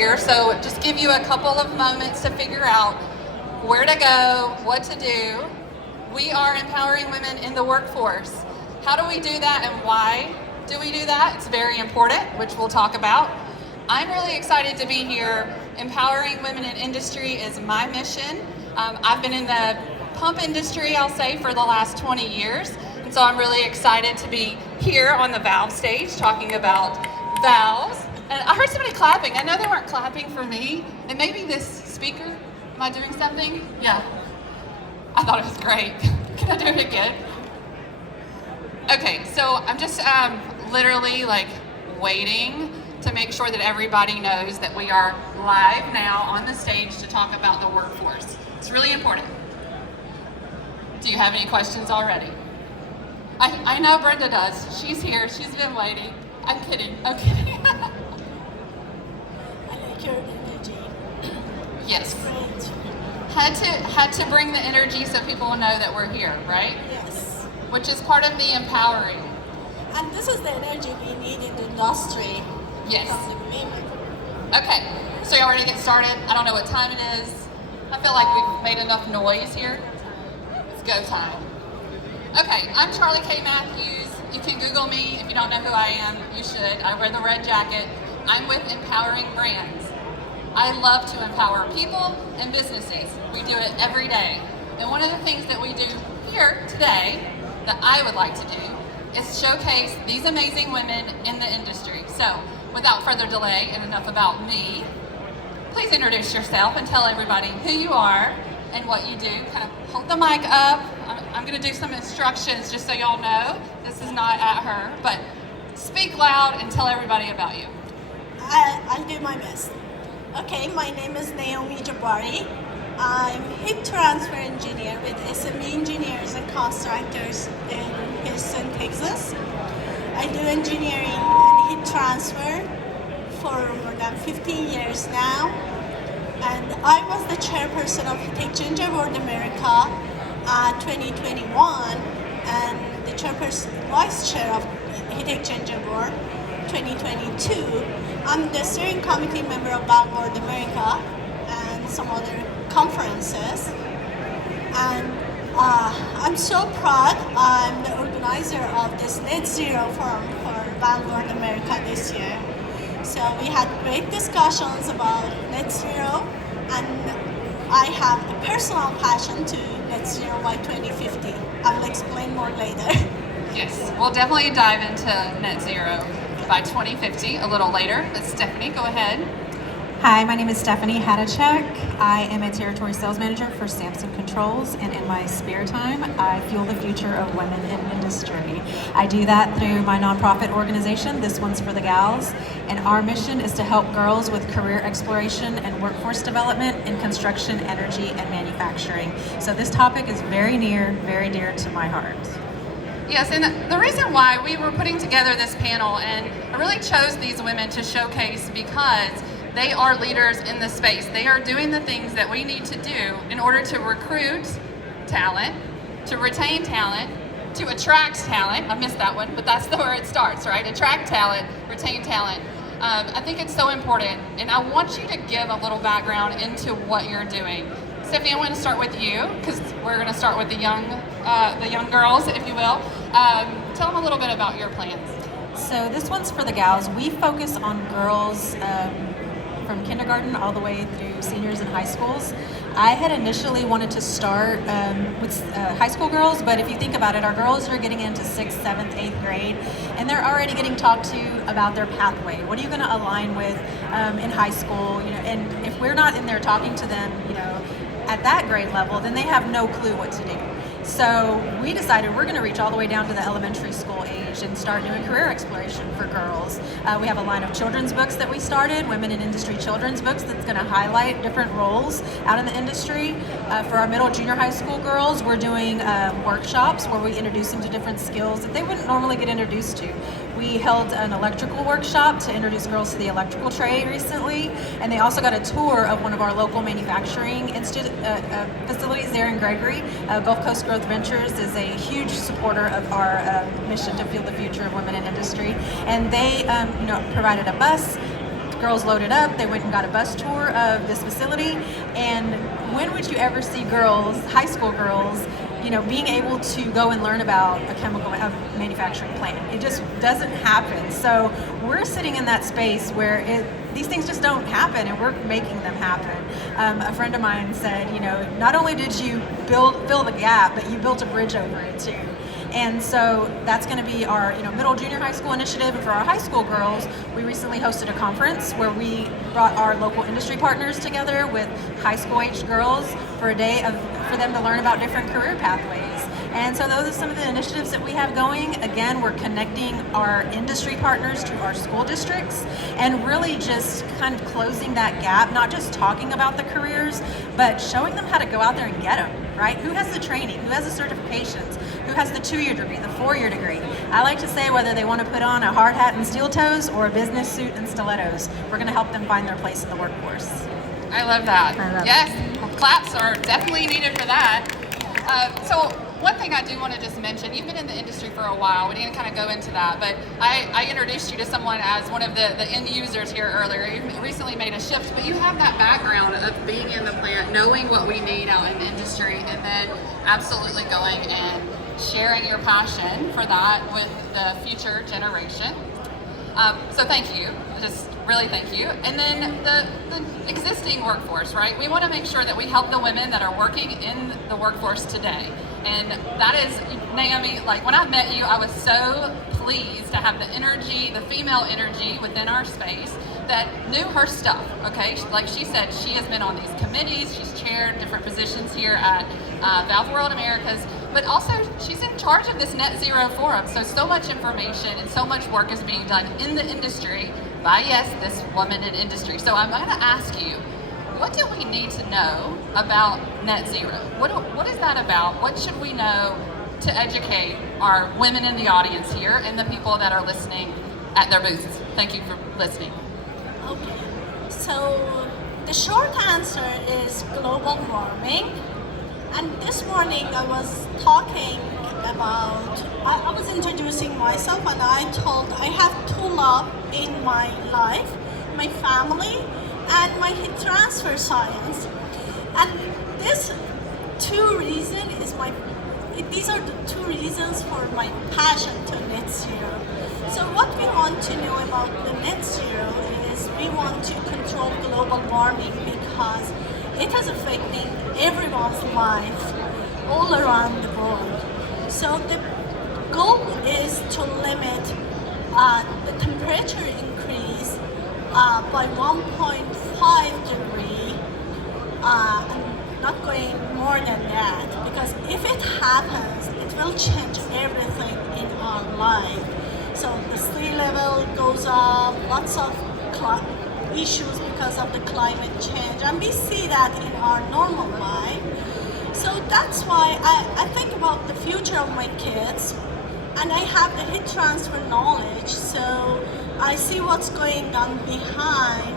here, so just give you a couple of moments to figure out where to go, what to do. We are empowering women in the workforce. How do we do that and why do we do that? It's very important, which we'll talk about. I'm really excited to be here. Empowering women in industry is my mission. I've been in the pump industry, I'll say, for the last 20 years. And so I'm really excited to be here on the valve stage talking about valves. And I heard somebody clapping. I know they weren't clapping for me. And maybe this speaker, am I doing something? Yeah. I thought it was great. Can I do it again? Okay, so I'm just literally like waiting to make sure that everybody knows that we are live now on the stage to talk about the workforce. It's really important. Do you have any questions already? I know Brenda does. She's here. She's been waiting. I'm kidding. I'm kidding. I like your energy. Yes. Great. Had to bring the energy so people will know that we're here, right? Yes. Which is part of the empowering. And this is the energy we need in the industry. Yes. From the women. Okay, so y'all ready to get started? I don't know what time it is. I feel like we've made enough noise here. It's go time. Okay, I'm Charli K. You can Google me if you don't know who I am. You should. I wear the red jacket. I'm with Empowering Brands. I love to empower people and businesses. We do it every day. And one of the things that we do here today that I would like to do is showcase these amazing women in the industry. So, without further delay and enough about me, please introduce yourself and tell everybody who you are and what you do. Kind of hold the mic up. I'm going to do some instructions just so y'all know. This is not at her, but speak loud and tell everybody about you. I'll do my best. Okay, my name is Naomi Jabbari. I'm heat transfer engineer with SME Engineers and Contractors in Houston, Texas. I do engineering and heat transfer for more than 15 years now. And I was the chairperson of Heat Exchanger Board America 2021 and the chairperson, vice chair of Heat Exchanger Board 2022. I'm the steering committee member of Valve Board America and some other conferences. And I'm so proud. I'm the organizer of this Net Zero Forum for Valve Board America this year. So we had great discussions about net zero, and I have a personal passion to net zero by 2050. I will explain more later. Yes, we'll definitely dive into net zero by 2050 a little later. But Stephanie, go ahead. Hi, my name is Stephanie Hajducek. I am a territory sales manager for Samson Controls, and in my spare time, I fuel the future of women in industry. I do that through my nonprofit organization, This One's for the Gals, and our mission is to help girls with career exploration and workforce development in construction, energy, and manufacturing. So this topic is very near, very dear to my heart. Yes, and the reason why we were putting together this panel, and I really chose these women to showcase because they are leaders in the space. They are doing the things that we need to do in order to recruit talent, to retain talent, to attract talent. I missed that one, but that's where it starts, right? Attract talent, retain talent. I think it's so important, and I want you to give a little background into what you're doing. Stephanie, I want to start with you, because we're going to start with the young girls, if you will. Tell them a little bit about your plans. So this one's for the gals. We focus on girls from kindergarten all the way through seniors in high schools. I had initially wanted to start with high school girls, but if you think about it, our girls are getting into 6th, 7th, 8th grade, and they're already getting talked to about their pathway. What are you going to align with in high school? You know, and if we're not in there talking to them, you know, at that grade level, then they have no clue what to do. So we decided we're going to reach all the way down to the elementary school age and start doing career exploration for girls. We have a line of children's books that we started, women in industry children's books, that's going to highlight different roles out in the industry. For our middle junior high school girls, we're doing workshops where we introduce them to different skills that they wouldn't normally get introduced to. We held an electrical workshop to introduce girls to the electrical trade recently, and they also got a tour of one of our local manufacturing facilities there in Gregory. Gulf Coast Growth Ventures is a huge supporter of our mission to fuel the future of women in industry, and they provided a bus, girls loaded up. They went and got a bus tour of this facility. And when would you ever see girls, high school girls, being able to go and learn about a chemical manufacturing plant? It just doesn't happen. So we're sitting in that space where these things just don't happen, and we're making them happen. A friend of mine said, not only did you fill the gap, but you built a bridge over it too. And so that's going to be our middle junior high school initiative. And for our high school girls, we recently hosted a conference where we brought our local industry partners together with high school aged girls for a day for them to learn about different career pathways. And so those are some of the initiatives that we have going. Again, we're connecting our industry partners to our school districts and really just kind of closing that gap, not just talking about the careers, but showing them how to go out there and get them, right? Who has the training? Who has the certifications? Who has the 2-year degree, the 4-year degree? I like to say whether they want to put on a hard hat and steel toes or a business suit and stilettos, we're going to help them find their place in the workforce. I love that. Yes, claps are definitely needed for that. So one thing I do want to just mention, you've been in the industry for a while, we need to kind of go into that, but I introduced you to someone as one of the end users here earlier. You recently made a shift, but you have that background of being in the plant, knowing what we need out in the industry, and then absolutely going and sharing your passion for that with the future generation. So thank you, just really thank you. And then the existing workforce, right? We want to make sure that we help the women that are working in the workforce today. And that is, Naomi, like when I met you, I was so pleased to have the energy, the female energy within our space that knew her stuff, okay? Like she said, she has been on these committees, she's chaired different positions here at Valve World Americas, but also she's in charge of this Net Zero Forum. So much information and so much work is being done in the industry by, yes, this woman in industry. So I'm going to ask you, what do we need to know about net zero? What is that about? What should we know to educate our women in the audience here and the people that are listening at their booths? Thank you for listening. Okay, so the short answer is global warming. And this morning I was talking about, I was introducing myself, and I told I have two love in my life, my family and my heat transfer science. And these are the two reasons for my passion to net zero. So what we want to know about the net zero is we want to control global warming because it is affecting everyone's life all around the world. So the goal is to limit the temperature increase by 1.5 degree, not going more than that, because if it happens, it will change everything in our life. So the sea level goes up, lots of issues because of the climate change, and we see that in our normal life. So that's why I think about the future of my kids, and I have the heat transfer knowledge, so I see what's going on behind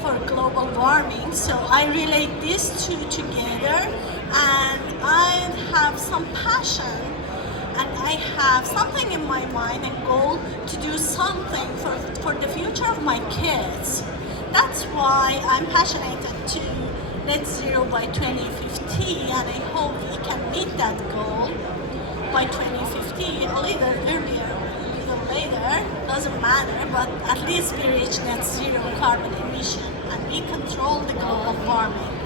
for global warming. So I relate these two together, and I have some passion, and I have something in my mind and goal to do something for the future of my kids. That's why I'm passionate to net zero by 2050, and I hope we can meet that goal by 2050, a little earlier, a little later, doesn't matter, but at least we reach net zero carbon emission and we control the global warming.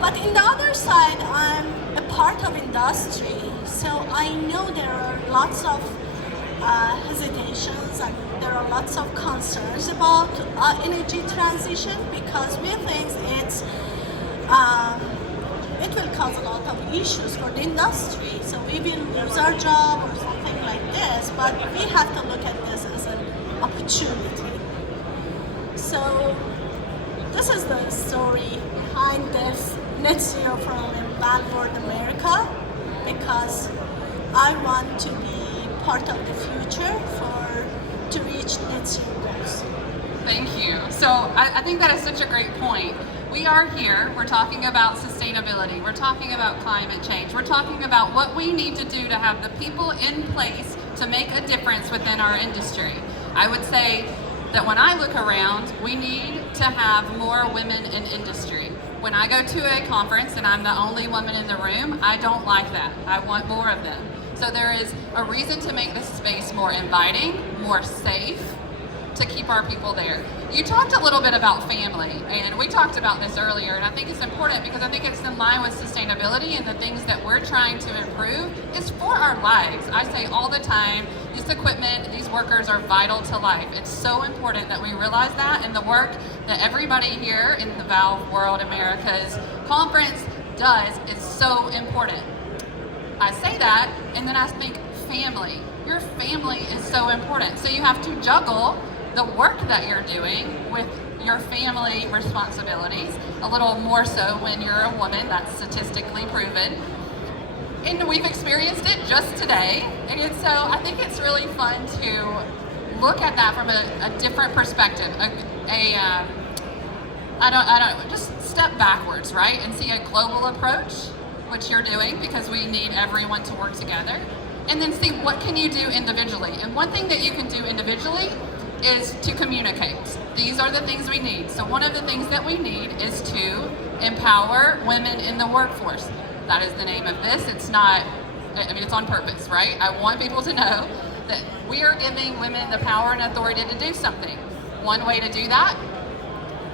But in the other side, I'm a part of industry, so I know there are lots of hesitations and there are lots of concerns about energy transition because we think it will cause a lot of issues for the industry. So we will lose our job or something like this, but we have to look at this as an opportunity. So this is the story behind this net zero from Valve World America, because I want to be part of the future to reach net zero goals. Thank you. So I think that is such a great point. We are here, we're talking about sustainability, we're talking about climate change, we're talking about what we need to do to have the people in place to make a difference within our industry. I would say that when I look around, we need to have more women in industry. When I go to a conference and I'm the only woman in the room, I don't like that. I want more of them. So there is a reason to make this space more inviting, more safe, to keep our people there. You talked a little bit about family, and we talked about this earlier, and I think it's important because I think it's in line with sustainability, and the things that we're trying to improve is for our lives. I say all the time, this equipment, these workers are vital to life. It's so important that we realize that, and the work that everybody here in the Valve World Americas conference does is so important. I say that, and then I think family. Your family is so important. So you have to juggle the work that you're doing with your family responsibilities, a little more so when you're a woman, that's statistically proven. And we've experienced it just today. And so I think it's really fun to look at that from a different perspective. Just step backwards, right? And see a global approach, which you're doing because we need everyone to work together. And then see what can you do individually. And one thing that you can do individually is to communicate. These are the things we need. So one of the things that we need is to empower women in the workforce. That is the name of this. It's not, it's on purpose, right? I want people to know that we are giving women the power and authority to do something. One way to do that,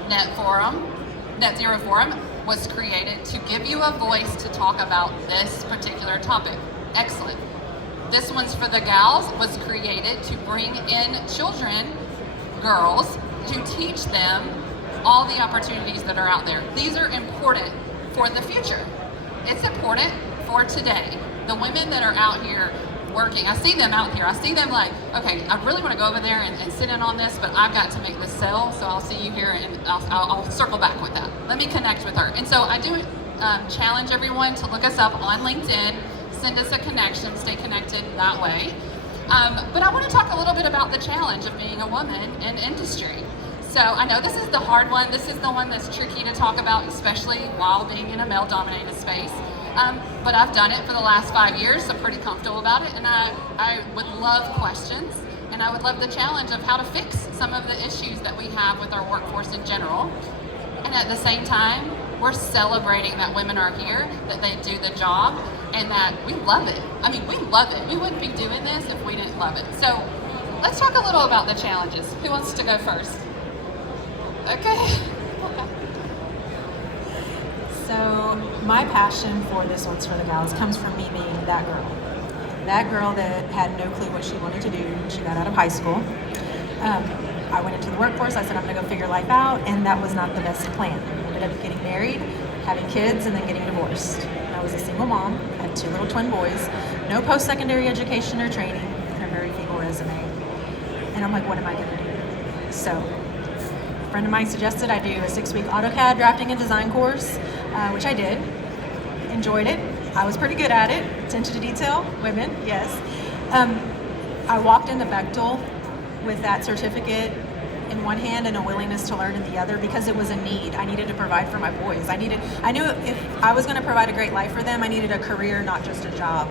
Net Zero Forum was created to give you a voice to talk about this particular topic. Excellent. This one's for the gals was created to bring in children, girls, to teach them all the opportunities that are out there. These are important for the future. It's important for today. The women that are out here working, I see them out here. I see them like, okay, I really want to go over there and sit in on this, but I've got to make this sell, so I'll see you here and I'll circle back with that. Let me connect with her. And so I do challenge everyone to look us up on LinkedIn, send us a connection, stay connected that way. But I want to talk a little bit about the challenge of being a woman in industry. So I know this is the hard one. This is the one that's tricky to talk about, especially while being in a male-dominated space. But I've done it for the last 5 years, so pretty comfortable about it. And I would love questions, and I would love the challenge of how to fix some of the issues that we have with our workforce in general. And at the same time, we're celebrating that women are here, that they do the job, and that we love it. I mean, we love it. We wouldn't be doing this if we didn't love it. So let's talk a little about the challenges. Who wants to go first? Okay. So my passion for this One's for the Gals comes from me being that girl. That girl that had no clue what she wanted to do when she got out of high school. I went into the workforce, I said I'm gonna go figure life out, and that was not the best plan. I ended up getting married, having kids, and then getting divorced. I was a single mom, had 2 little twin boys, no post-secondary education or training, and a very feeble resume. And I'm like, what am I gonna do? So a friend of mine suggested I do a 6-week AutoCAD drafting and design course, which I did, enjoyed it. I was pretty good at it, attention to detail, women, yes. I walked into Bechtel with that certificate in one hand and a willingness to learn in the other because it was a need. I needed to provide for my boys. I knew if I was gonna provide a great life for them, I needed a career, not just a job.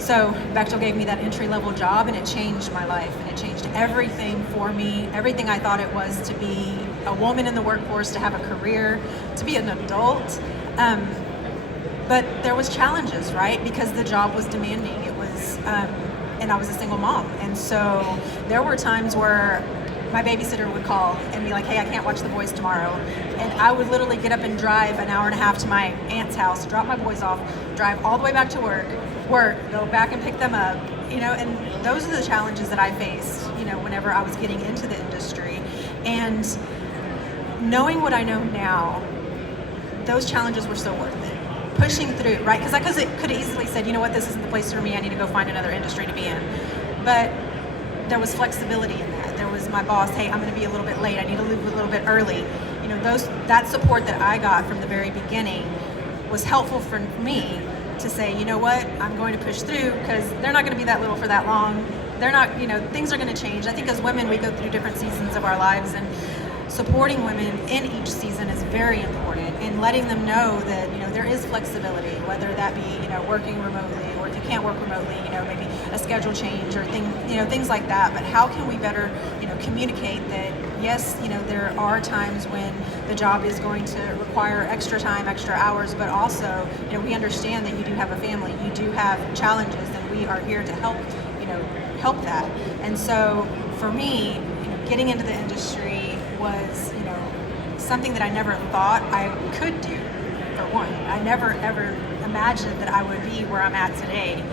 So Bechtel gave me that entry-level job, and it changed my life, and it changed everything for me, everything I thought it was to be a woman in the workforce, to have a career, to be an adult. But there was challenges, right? Because the job was demanding. It was, and I was a single mom. And so there were times where my babysitter would call and be like, hey, I can't watch the boys tomorrow. And I would literally get up and drive an hour and a half to my aunt's house, drop my boys off, drive all the way back to work, go back and pick them up, and those are the challenges that I faced, whenever I was getting into the industry. And knowing what I know now, those challenges were so worth it. Pushing through, right? Because I could have easily said, you know what, this isn't the place for me, I need to go find another industry to be in. But there was flexibility in that. There was my boss, hey, I'm gonna be a little bit late, I need to leave a little bit early. That support that I got from the very beginning was helpful for me to say, you know what, I'm going to push through because they're not gonna be that little for that long. They're not, things are gonna change. I think as women, we go through different seasons of our lives, and supporting women in each season is very important, and letting them know that, you know, there is flexibility, whether that be, you know, working remotely, or if you can't work remotely, you know, maybe a schedule change or things like that. But how can we better, you know, communicate that, yes, you know, there are times when the job is going to require extra time, extra hours, but also, you know, we understand that you do have a family, you do have challenges, and we are here to help, you know, help that. And so for me, you know, getting into the industry was, you know, something that I never thought I could do, for one. I never ever imagined that I would be where I'm at today.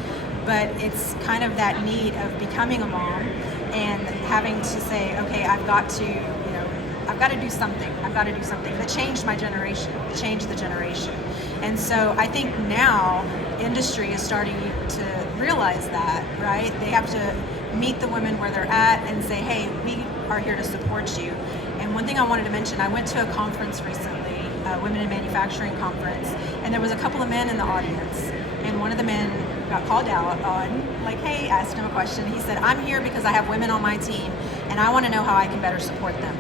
But it's kind of that need of becoming a mom and having to say, okay, I've got to, you know, I've got to do something. I've got to do something that changed my generation, that changed the generation. And so I think now industry is starting to realize that, right? They have to meet the women where they're at and say, hey, we are here to support you. And one thing I wanted to mention, I went to a conference recently, a Women in Manufacturing conference, and there was a couple of men in the audience. And one of the men got called out on, like, hey, asked him a question. He said, I'm here because I have women on my team, and I want to know how I can better support them.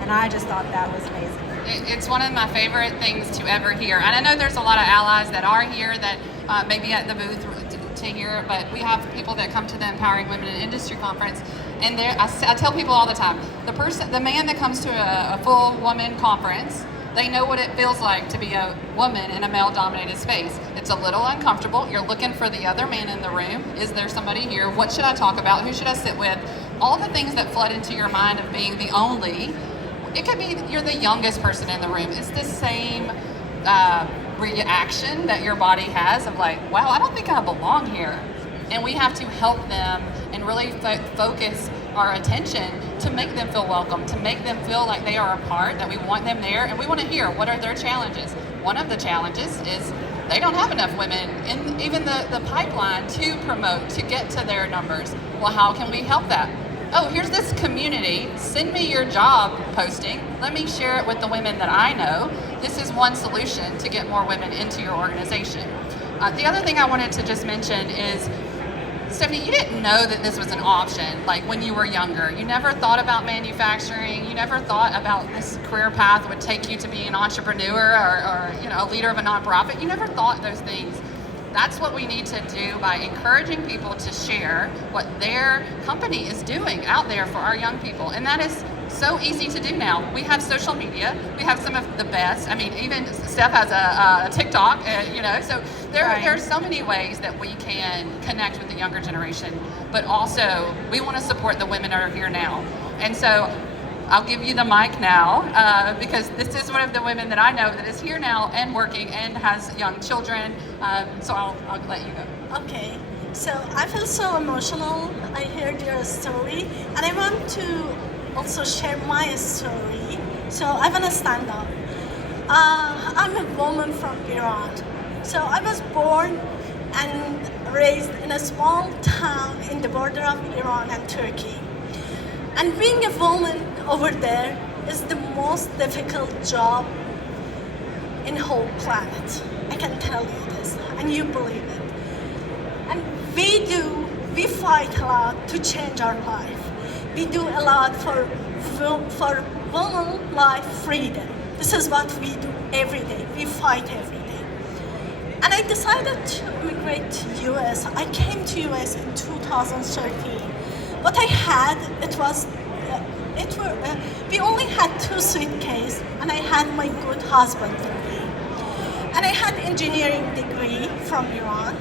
And I just thought that was amazing. It's one of my favorite things to ever hear. And I know there's a lot of allies that are here that may be at the booth to hear, but we have people that come to the Empowering Women in Industry conference, and I tell people all the time, the man that comes to a full woman conference, they know what it feels like to be a woman in a male-dominated space. It's a little uncomfortable. You're looking for the other man in the room. Is there somebody here? What should I talk about? Who should I sit with? All the things that flood into your mind of being the only. It could be you're the youngest person in the room. It's the same reaction that your body has of like, wow, I don't think I belong here. And we have to help them and really focus our attention to make them feel welcome, to make them feel like they are a part, that we want them there, and we want to hear what are their challenges. One of the challenges is they don't have enough women in even the pipeline to promote, to get to their numbers. Well, how can we help that? Oh, here's this community. Send me your job posting. Let me share it with the women that I know. This is one solution to get more women into your organization. The other thing I wanted to just mention is, Stephanie, you didn't know that this was an option, like when you were younger. You never thought about manufacturing. You never thought about this career path would take you to be an entrepreneur or you know, a leader of a nonprofit. You never thought those things. That's what we need to do by encouraging people to share what their company is doing out there for our young people. And that is so easy to do now. We have social media. We have some of the best. I mean, even Steph has a TikTok, you know, so there are so many ways that we can connect with the younger generation, but also we want to support the women that are here now. And so I'll give you the mic now because this is one of the women that I know that is here now and working and has young children. So I'll let you go. Okay, so I feel so emotional. I heard your story, and I want to also share my story. So I want to stand up. I'm a woman from Iran. So I was born and raised in a small town in the border of Iran and Turkey. And being a woman over there is the most difficult job in the whole planet. I can tell you this, and you believe it. And we fight a lot to change our life. We do a lot for women life freedom. This is what we do every day. We fight every day. And I decided to immigrate to US. I came to US in 2013. What I had, we only had 2 suitcases, and I had my good husband with me. And I had engineering degree from Iran.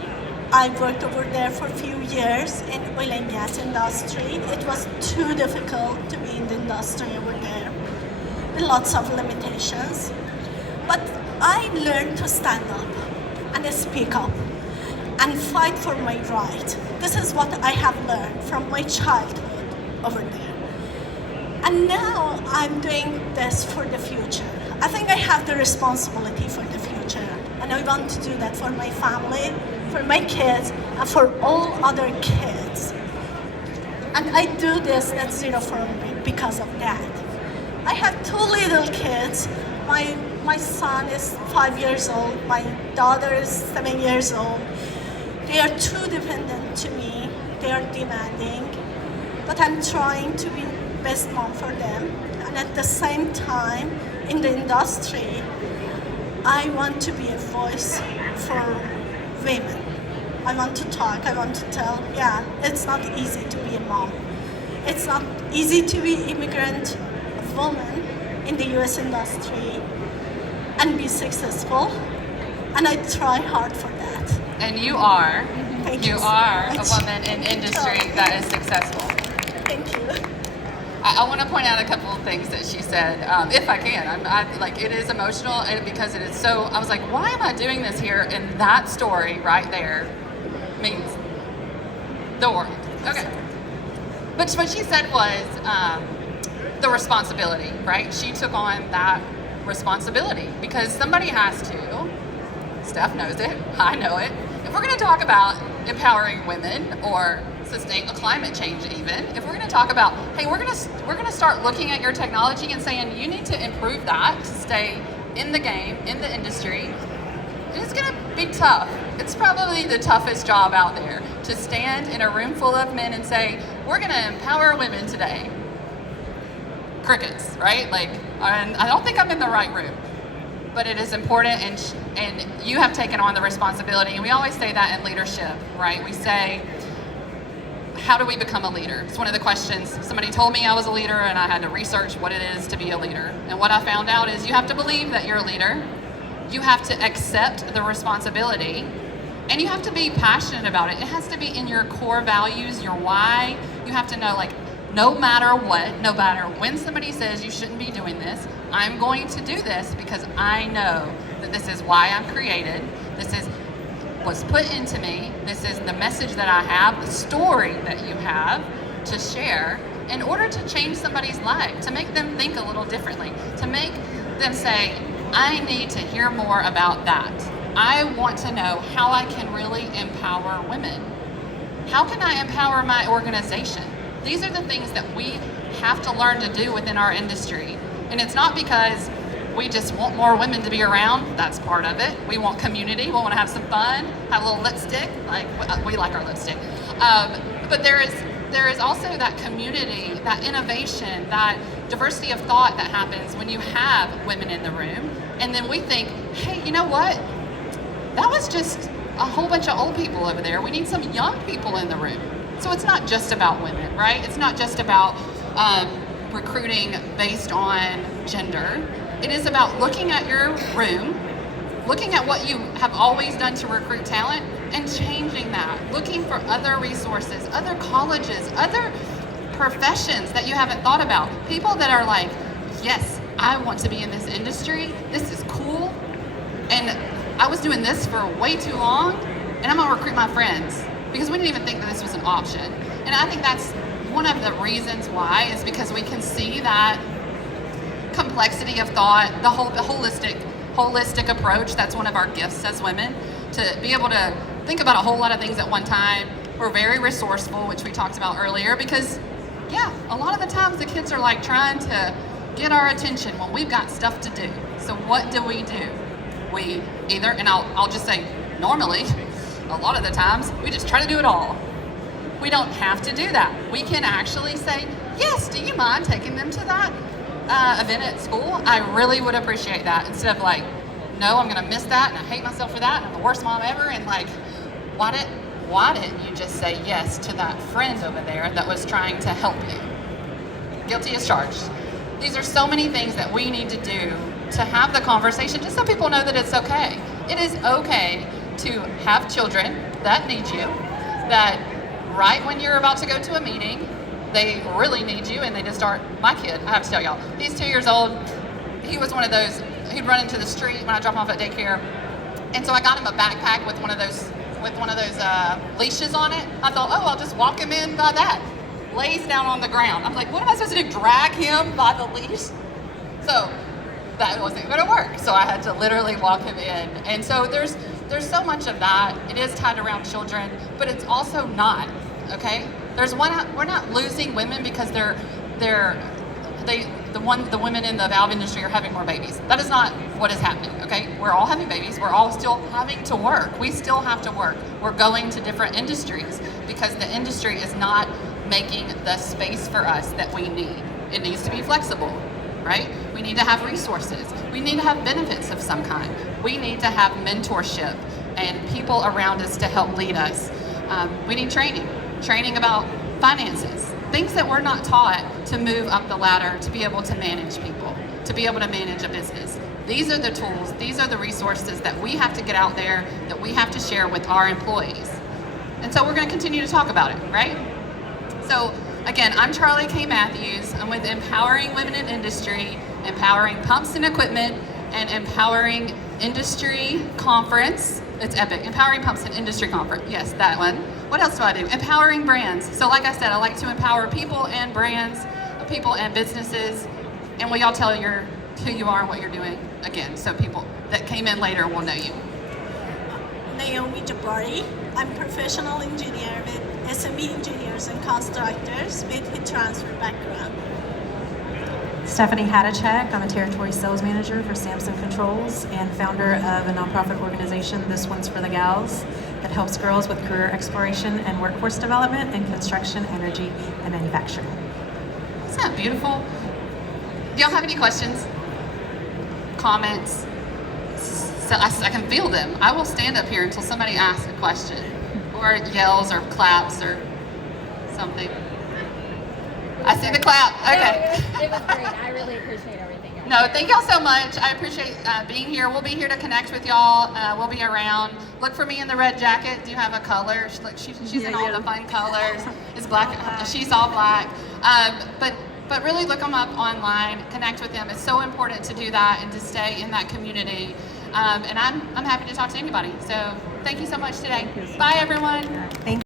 I worked over there for a few years in oil and gas industry. It was too difficult to be in the industry over there, with lots of limitations. But I learned to stand up and speak up and fight for my right. This is what I have learned from my childhood over there. And now I'm doing this for the future. I think I have the responsibility for the future, and I want to do that for my family, for my kids, and for all other kids. And I do this at Zero for me because of that. I have 2 little kids. My son is 5 years old. My daughter is 7 years old. They are too dependent to me. They are demanding. But I'm trying to be best mom for them. And and at the same time, in the industry, I want to be a voice for women. I want to talk, I want to tell, yeah, it's not easy to be a mom. It's not easy to be immigrant woman in the US industry and be successful. And I try hard for that. And you are. Thank You you so are a much. woman in industry that is successful. Thank you. I want to point out a couple of things that she said, if I can. Like, it is emotional because it is so. I was like, why am I doing this here? And that story right there means the world. Okay. But what she said was the responsibility, right? She took on that responsibility because somebody has to. Steph knows it. I know it. If we're going to talk about empowering women or sustain climate change, even if we're going to talk about, hey, we're going to start looking at your technology and saying you need to improve that to stay in the game, in the industry. It's going to be tough. It's probably the toughest job out there to stand in a room full of men and say, we're going to empower women today. Crickets, right? Like, and I don't think I'm in the right room, but it is important, and you have taken on the responsibility. And we always say that in leadership, right? We say, how do we become a leader? It's one of the questions. Somebody told me I was a leader, and I had to research what it is to be a leader. And what I found out is you have to believe that you're a leader. You have to accept the responsibility, and you have to be passionate about it. It has to be in your core values, your why. You have to know, like, no matter what, no matter when somebody says you shouldn't be doing this, I'm going to do this because I know that this is why I'm created. This is what's put into me. This is the message that I have, the story that you have to share in order to change somebody's life, to make them think a little differently, to make them say, I need to hear more about that. I want to know how I can really empower women. How can I empower my organization? These are the things that we have to learn to do within our industry. And it's not because we just want more women to be around. That's part of it. We want community. We want to have some fun, have a little lipstick. Like, we like our lipstick. But there is also that community, that innovation, that diversity of thought that happens when you have women in the room. And then we think, hey, you know what? That was just a whole bunch of old people over there. We need some young people in the room. So it's not just about women, right? It's not just about recruiting based on gender. It is about looking at your room, looking at what you have always done to recruit talent and changing that, looking for other resources, other colleges, other professions that you haven't thought about. People that are like, yes, I want to be in this industry. This is cool. And I was doing this for way too long, and I'm gonna recruit my friends because we didn't even think that this was an option. And I think that's one of the reasons why is because we can see that complexity of thought, the holistic approach. That's one of our gifts as women, to be able to think about a whole lot of things at one time. We're very resourceful, which we talked about earlier, because yeah, a lot of the times the kids are like trying to get our attention when we've got stuff to do. So what do? We either, and I'll just say normally, a lot of the times, we just try to do it all. We don't have to do that. We can actually say, yes, do you mind taking them to that event at school? I really would appreciate that. Instead of like, no, I'm gonna miss that and I hate myself for that and I'm the worst mom ever, and like, why didn't you just say yes to that friend over there that was trying to help you? Guilty as charged. These are so many things that we need to do to have the conversation, just so people know that it's okay. It is okay to have children that need you, that right when you're about to go to a meeting, they really need you and they just start. My kid, I have to tell y'all, he's 2 years old. He was one of those, he'd run into the street when I drop him off at daycare. And so I got him a backpack with one of those leashes on it. I thought, oh, I'll just walk him in by that. Lays down on the ground. I'm like, what am I supposed to do, drag him by the leash? So that wasn't gonna work. So I had to literally walk him in. And so there's so much of that. It is tied around children, but it's also not, okay? We're not losing women because the women in the valve industry are having more babies. That is not what is happening, okay? We're all having babies. We're all still having to work. We still have to work. We're going to different industries because the industry is not making the space for us that we need. It needs to be flexible. right? We need to have resources. We need to have benefits of some kind. We need to have mentorship and people around us to help lead us. We need training about finances, things that we're not taught to move up the ladder, to be able to manage people, to be able to manage a business. These are the tools, these are the resources that we have to get out there, that we have to share with our employees. And so we're going to continue to talk about it, right? So again, I'm Charli K. Matthews. I'm with Empowering Women in Industry, Empowering Pumps and Equipment, and Empowering Industry Conference. It's epic. Empowering Pumps and Industry Conference. Yes, that one. What else do I do? Empowering brands. So like I said, I like to empower people and brands, people and businesses. And will y'all tell who you are and what you're doing again, so people that came in later will know you. Naomi Jabbari. I'm professional engineer with SME engineers and constructors with heat transfer background. Stephanie Hajducek. I'm a territory sales manager for Samson Controls and founder of a nonprofit organization, This One's for the Gals, that helps girls with career exploration and workforce development in construction, energy, and manufacturing. Isn't that beautiful? Do y'all have any questions? Comments? So I can feel them. I will stand up here until somebody asks a question or yells or claps or something. I see the clap. Okay. It was great. I really appreciate everything. No, thank y'all so much. I appreciate being here. We'll be here to connect with y'all. We'll be around. Look for me in the red jacket. Do you have a color? She's in all the fun colors. It's black. She's all black. But really look them up online. Connect with them. It's so important to do that and to stay in that community. And I'm happy to talk to anybody. So thank you so much today. Bye, everyone. Thank